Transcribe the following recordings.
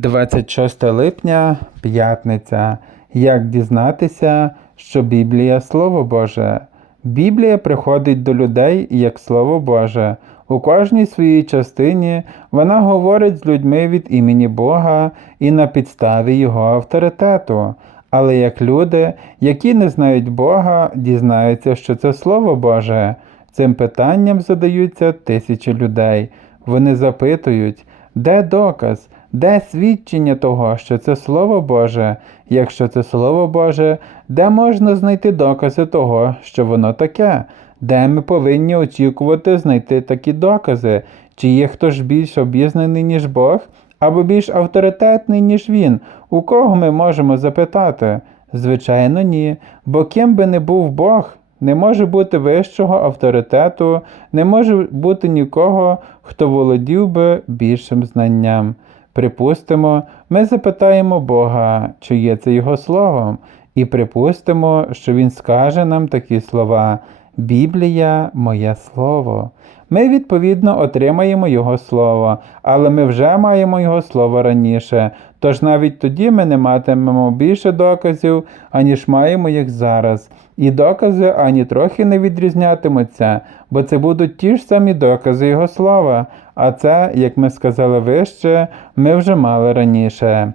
26 липня, п'ятниця. Як дізнатися, що Біблія Слово Боже? Біблія приходить до людей як Слово Боже. У кожній своїй частині вона говорить з людьми від імені Бога і на підставі Його авторитету. Але як люди, які не знають Бога, дізнаються, що це Слово Боже. Цим питанням задаються тисячі людей. Вони запитують, де доказ, де свідчення того, що це Слово Боже? Якщо це Слово Боже, де можна знайти докази того, що воно таке? Де ми повинні очікувати знайти такі докази? Чи є хтось більш обізнаний, ніж Бог, або більш авторитетний, ніж Він? У кого ми можемо запитати? Звичайно, ні. Бо ким би не був Бог, не може бути вищого авторитету, не може бути нікого, хто володів би більшим знанням. Припустимо, ми запитаємо Бога, чи є це Його словом, і припустимо, що Він скаже нам такі слова Біблія моє слово. Ми, відповідно, отримаємо Його Слово, але ми вже маємо Його Слово раніше, тож навіть тоді ми не матимемо більше доказів, аніж маємо їх зараз. І докази ані трохи не відрізнятимуться, бо це будуть ті ж самі докази Його слова, а це, як ми сказали вище, ми вже мали раніше.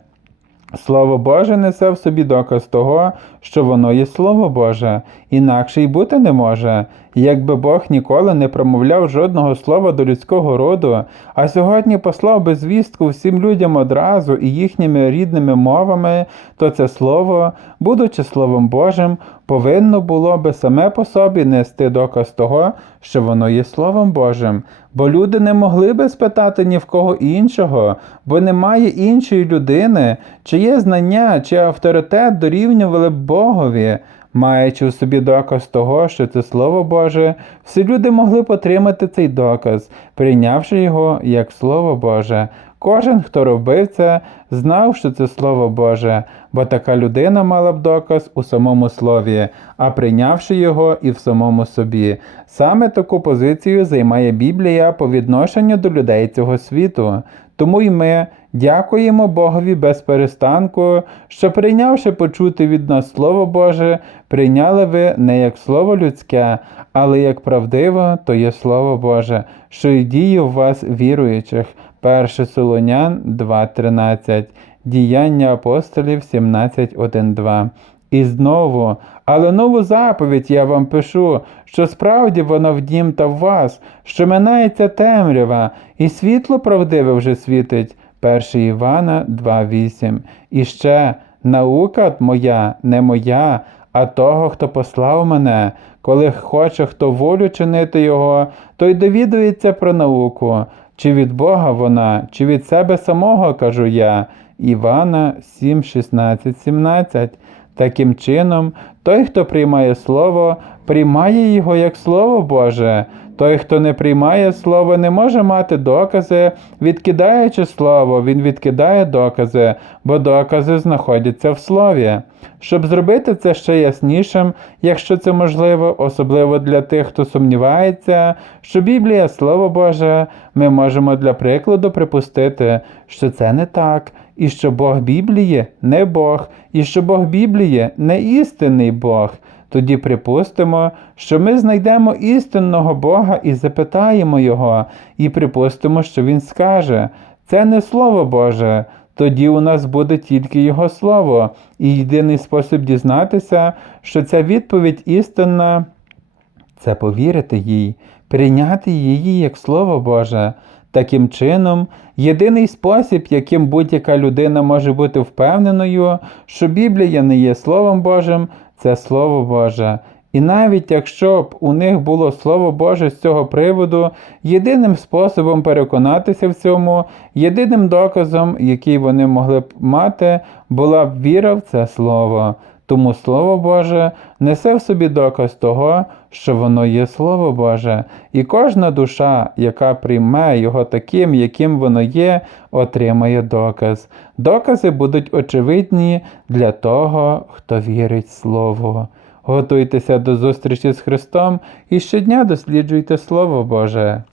Слово Боже несе в собі доказ того, що воно є Слово Боже, інакше й бути не може. Якби Бог ніколи не промовляв жодного слова до людського роду, а сьогодні послав би звістку всім людям одразу і їхніми рідними мовами, то це слово, будучи Словом Божим, повинно було би саме по собі нести доказ того, що воно є Словом Божим. Бо люди не могли би спитати ні в кого іншого, бо немає іншої людини, чиє знання чи авторитет дорівнювали б Богові. Маючи в собі доказ того, що це Слово Боже, всі люди могли б отримати цей доказ, прийнявши його як Слово Боже. Кожен, хто робив це, знав, що це Слово Боже, бо така людина мала б доказ у самому слові, а прийнявши його і в самому собі. Саме таку позицію займає Біблія по відношенню до людей цього світу. Тому й ми дякуємо Богові без перестанку, що, прийнявши почути від нас Слово Боже, прийняли ви не як слово людське, але як правдиво, то є Слово Боже, що й діє в вас віруючих. 1 Солонян 2.13, Діяння апостолів 17.1.2. І знову, але нову заповідь я вам пишу, що справді вона в дім та в вас, що минається темрява, і світло правдиве вже світить. 1 Івана 2.8. І ще наука моя не моя, а того, хто послав мене. Коли хоче хто волю чинити його, той довідується про науку, чи від Бога вона, чи від себе самого, кажу я. Івана 7, 16, 17. Таким чином, той, хто приймає Слово, приймає його як Слово Боже. Той, хто не приймає Слово, не може мати докази, відкидаючи Слово, він відкидає докази, бо докази знаходяться в Слові. Щоб зробити це ще яснішим, якщо це можливо, особливо для тих, хто сумнівається, що Біблія Слово Боже, ми можемо для прикладу припустити, що це не так, і що Бог Біблії не Бог, і що Бог Біблії не істинний Бог. Тоді припустимо, що ми знайдемо істинного Бога і запитаємо Його, і припустимо, що Він скаже: це не Слово Боже. Тоді у нас буде тільки Його Слово, і єдиний спосіб дізнатися, що ця відповідь істинна це повірити їй, прийняти її як Слово Боже. Таким чином, єдиний спосіб, яким будь-яка людина може бути впевненою, що Біблія не є Словом Божим, це Слово Боже. І навіть якщо б у них було Слово Боже з цього приводу, єдиним способом переконатися в цьому, єдиним доказом, який вони могли б мати, була б віра в це Слово. Тому Слово Боже несе в собі доказ того, що воно є Слово Боже, і кожна душа, яка прийме його таким, яким воно є, отримає доказ. Докази будуть очевидні для того, хто вірить в Слово. Готуйтеся до зустрічі з Христом і щодня досліджуйте Слово Боже.